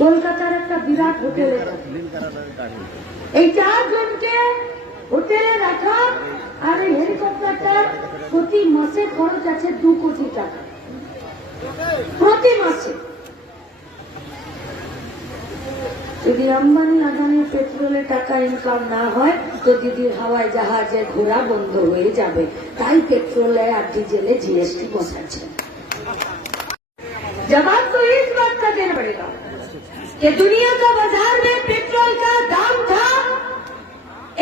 কলকাতার একটা বিরাট হোটেলে এই 4 জনকে হোটেলে রাখা আর এই হেলিকপ্টারটার প্রতি মাসে খরচ আছে 2 কোটি টাকা প্রতি মাসে। যদি আম্বানি আদানির পেট্রোলে টাকা ইনকাম না হয় তো দিদির হাওয়ায় জাহাজে ঘোরা বন্ধ হয়ে যাবে। তাই পেট্রোলে আর ডিজেলে जीएसटी বসাচ্ছে। जवाब तो इस बात का देना पड़ेगा कि दुनिया का बाजार में पेट्रोल का दाम था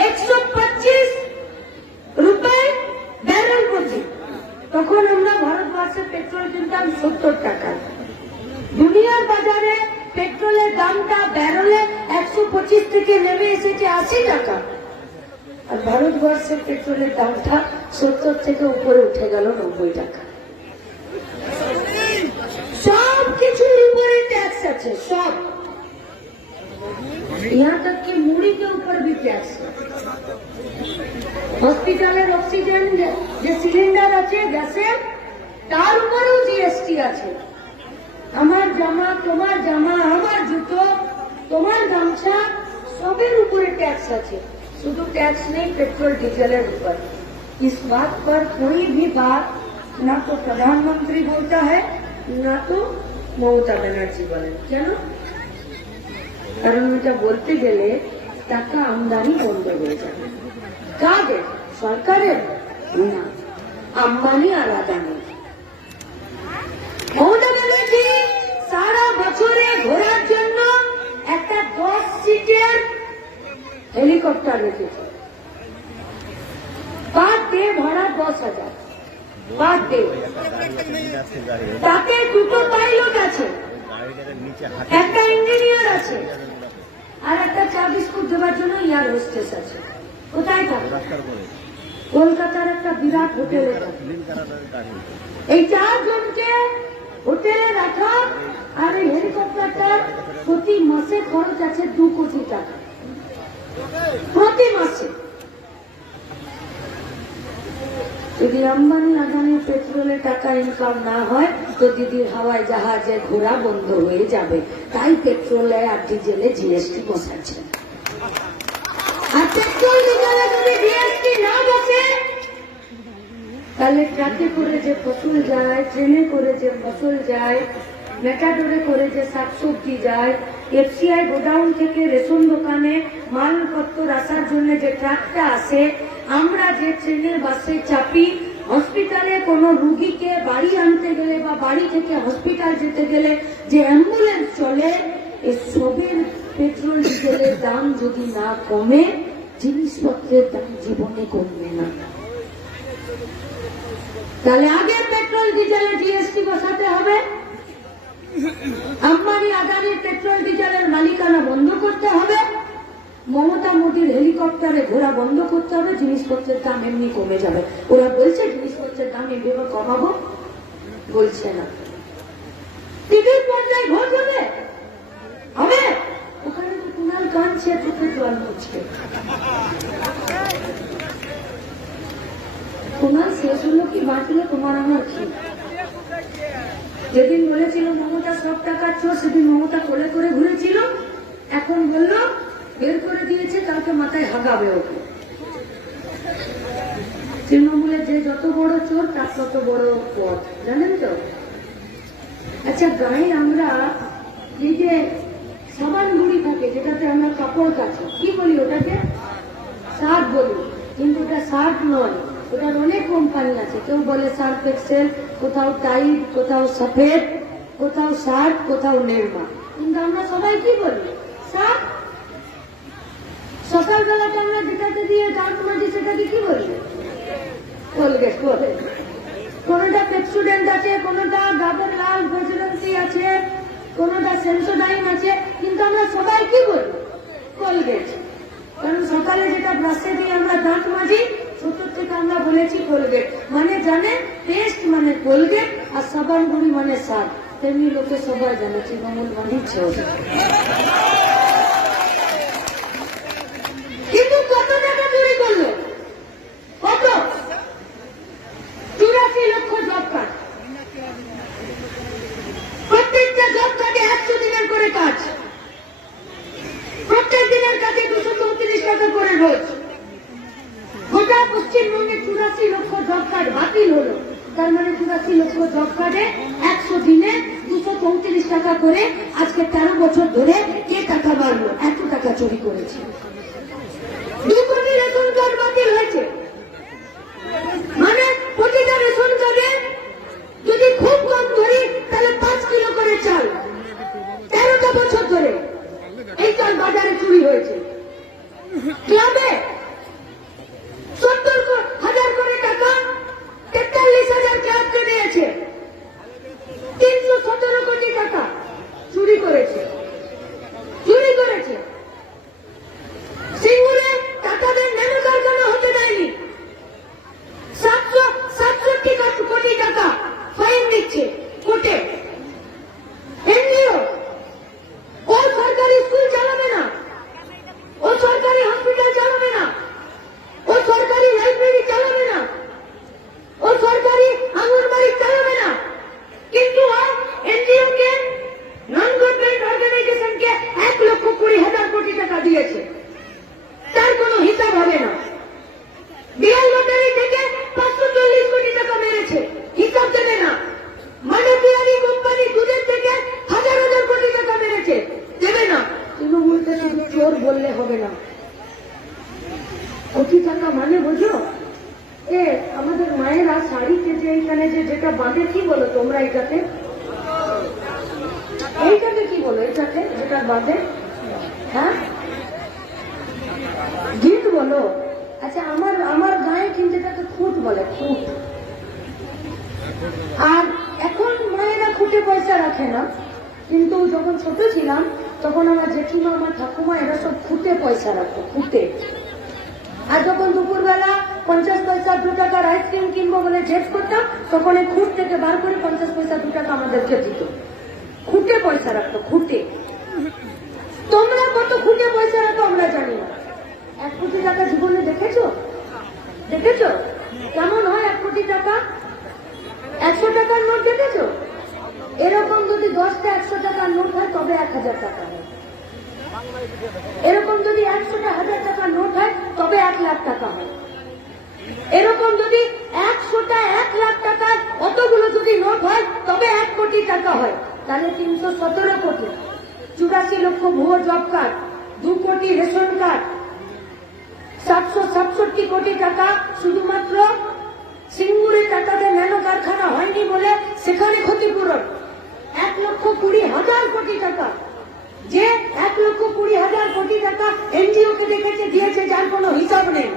125 रुपए बैरल प्रति, তখন আমরা ভারতবর্ষে পেট্রোল কিনতাম 70 টাকায়। দুনিয়ার বাজারে পেট্রোলের দামটা ব্যারেলে 125 থেকে নেমে এসেছে 80 টাকা, আর ভারতবর্ষের পেট্রোলের দামটা 70 থেকে উপরে উঠে গেল 90 টাকা। सब কিছু উপরে टैक्स আছে, सब, यहाँ तक कि मुड़ी के ऊपर भी टैक्स है। हॉस्पिटलेर ऑक्सीजन যে সিলিন্ডার আছে গ্যাসের তার উপরেও जीएसटी আছে। আমার জামা, তোমার জামা, আমার জুতো, তোমার গামছা, সবের উপরে टैक्स আছে। শুধু टैक्स नहीं पेट्रोल डीजलेर ऊपर। इस बात पर कोई भी बात ना तो प्रधानमंत्री बोलता है ना तो মমতা ব্যানার্জি বলেন। কেন? কারণ এটা বলতে গেলে টাকা আমদানি বন্ধ হয়ে যাবে। কাদের? সরকারের না, আম্বানি আর আদানি। মমতা ব্যানার্জি সারা বছরে ঘোরার জন্য একটা 10 সিটের হেলিকপ্টার রেখেছে। পার ডে ভাড়া 10,000 পার ডে। তাতে 2টো পাইলট আছে, একটা ইঞ্জিনিয়ার আছে, আর একটা চা বিস্কুট দেওয়ার জন্য এয়ার হোস্টেস আছে। কোথায় থাকে? কলকাতার একটা বিরাট হোটেলে থাকে। এই 4 জনকে হোটেলে রাখা আর এই হেলিকপ্টারটার প্রতি মাসে খরচ আছে 2 কোটি টাকা প্রতি মাসে। যদি আম্বানি আদানির পেট্রোলে টাকা ইনকাম না হয় তো দিদির হাওয়ায় জাহাজে ঘোরা বন্ধ হয়ে যাবে। তাই পেট্রোলে আর ডিজেলে जीएसटी বসাচ্ছে। আর পেট্রোল ডিজেলে যদি जीएसटी না বসে তাহলে ট্রাকে করে যে ফসল যায়, ট্রেনে করে যে ফসল যায়, মেটাডোরে করে যে শাকসবজি যায়, এফসিআই গোডাউন থেকে রেশন দোকানে মালপত্র আসার জন্য যে ট্রাকটা আসে, আমরা যে ট্রেনে বাসে চাপি, হসপিটালে কোনো রুগীকে বাড়ি আনতে গেলে বা বাড়ি থেকে হসপিটাল যেতে গেলে যে অ্যাম্বুলেন্স চলে, এই সবের পেট্রোল ডিজেলের দাম যদি না কমে জিনিসপত্রের দাম জীবনে কমবে না। তাহলে আগে পেট্রোল ডিজেলে जीएसटी বসাতে হবে, আম্বানি আদানির পেট্রোল ডিজেলের মালিকানা বন্ধ করতে হবে, মমতা মোদীর হেলিকপ্টারে ঘোরা বন্ধ করতে হবে, জিনিসপত্রের দাম এমনি কমে যাবে। ওরা বলছে জিনিসপত্রের দাম এভাবে কমাবো, বলছে না। টিভির পর্যায়ে ভোট হবে, হবে, ওখানে তো কুণাল কাঁদছে, চোখের জল মুছছে। কুণাল শেষ হলো কি বাঁচলো তোমার আমার কি? যেদিন বলেছিল মমতা সব টাকা চোর, সেদিন মমতা কোলে করে ঘুরেছিল, এখন বললো বের করে দিয়েছে, কালকে মাথায় হাগাবে ওকে। তৃণমূলের যে যত বড় চোর তার তত বড় পথ, জানেন তো? আচ্ছা, গায়ে আমরা এই যে সাবান গুঁড়ি থাকে যেটাতে আমরা কাপড় কাচি, কি বলি ওটাকে? সার্ফ বলি, কিন্তু ওটা সার্ফ নয়, ওটার অনেক কোম্পানি আছে। কেউ বলে সার্ফ এক্সেল, কোথাও টাইড, কোথাও সফেদ, কোথাও সার্ফ, কোথাও নির্মা, কিন্তু আমরা সবাই কি বলি? সার্ফ। সকালবেলাটা আমরা যেটাতে দিয়ে দাঁত মাজি সেটাকে কি বলি? কোলগেট বলে। কোনোটা পেপসোডেন্ট আছে, কোনোটা ডাবর লাল বজরঙ্গি আছে, কোনোটা সেন্সোডাইন আছে, কিন্তু আমরা সবাই কি বলি? কোলগেট। কারণ সকালে যেটা ব্রাশে দিয়ে আমরা দাঁত মাজি, ছোট থেকে আমরা বলেছি কোলগেট। মানে জানে পেস্ট মানে কোলগেট, আর সাবান গুঁড়ি মানে সার্ফ। তেমনি লোকে সবাই জানে তৃণমূল মানে চোর। কিন্তু কত টাকা চুরি করলো? কত? 84 লক্ষ জব কার্ড। প্রত্যেকটা জব কার্ডে 100 দিনের করে কাজ। জব কার্ডে 100 দিনে 234 টাকা করে আজকে 13 বছর ধরে কে টাকা মারলো, এত টাকা চুরি করেছে। 2 কোটি রেশন কার্ড বাতিল হয়েছে, মানে প্রতিটা রেশন কার্ডে যদি খুব কম ধরি তাহলে 5 কিলো করে চাল 13টা বছর ধরে এই চাল বাজারে চুরি হয়েছে। ক্লাবে 70,000 করে টাকা 43,000 ক্লাবকে নিয়েছে, 317 কোটি টাকা চুরি করেছে। সিঙ্গুরে টাকাদের ন্যানো কারখানা হতে দেয়নি, 767 কোটি টাকা ফাইন দিচ্ছে কোর্টে। এনজিও ও সরকারি স্কুল চালাবে না, ও সরকারি হসপিটাল চালাবে না, ও সরকারি লাইব্রেরি চালাবে না, ও সরকারি আঙ্গনবাড়ি চালাবে না, কিন্তু এনজিও কে নন গভর্নমেন্ট অর্গানাইজেশনকে 1,20,000 কোটি টাকা দিয়েছে, তার কোনো হিসাব হবে না। বিয়াল লটারি থেকে 540 কোটি টাকা মেরেছে, হিসাব দেবে না। মানবিয়ারি কোম্পানি দুধের থেকে হাজার হাজার কোটি টাকা মেরেছে, দেবে না। তৃণমূলকে শুধু চোর বললে হবে না, কোটি টাকা মানে বোঝো? আমাদের মায়েরা শাড়িতে যে এইখানে যেটা বাঁধে কি বলো তোমরা? এইটাকে কি বলো? এটাকে যেটা বাঁধে, হ্যাঁ গিট বলো? আচ্ছা, আমার গায়ে কিন্তু এটাকে খুঁট বলে, খুঁট। আর এখন মায়েরা খুঁটে পয়সা রাখে না, কিন্তু যখন ছোট ছিলাম তখন আমার জেঠিমা, আমার ঠাকুমা এরা সব খুঁটে পয়সা রাখতো, খুঁটে। আর যখন দুপুরবেলা 50 পয়সা 2 টাকার আইসক্রিম কিনবো বলে জেদ করতাম, তখন এই খুঁট থেকে বার করে 50 পয়সা 2 টাকা আমাদেরকে দিত। খুঁটে পয়সা রাখতো, খুঁটে। তোমরা কত খুঁটে পয়সা রাখো আমরা জানি না। 1 কোটি টাকা জীবনে দেখেছো? কেমন হয় 1 কোটি টাকা? 100 টাকার নোট দেখেছো? এরকম যদি 10টা 100 টাকার নোট হয় তবে 1000 টাকা হয়। এরকম যদি 100টা 1000 টাকার নোট হয় তবে 1 লাখ টাকা হয়। এরকম যদি 100টা 1 লাখ টাকার অতগুলো যদি নোট হয় তবে 1 কোটি টাকা হয়। তাহলে 317 কোটি, 84 লক্ষ ভুয়ো জব কার্ড, 2 কোটি রেশন কার্ড, 767 কোটি টাকা শুধুমাত্র সিঙ্গুরে টাকাতে ন্যানো কারখানা হয়নি বলে সেখানে ক্ষতিপূরণ। 1,20,000 কোটি টাকা, যে 1,20,000 কোটি টাকা এনজিও কে দিয়েছে, যার কোনো হিসাব নেই।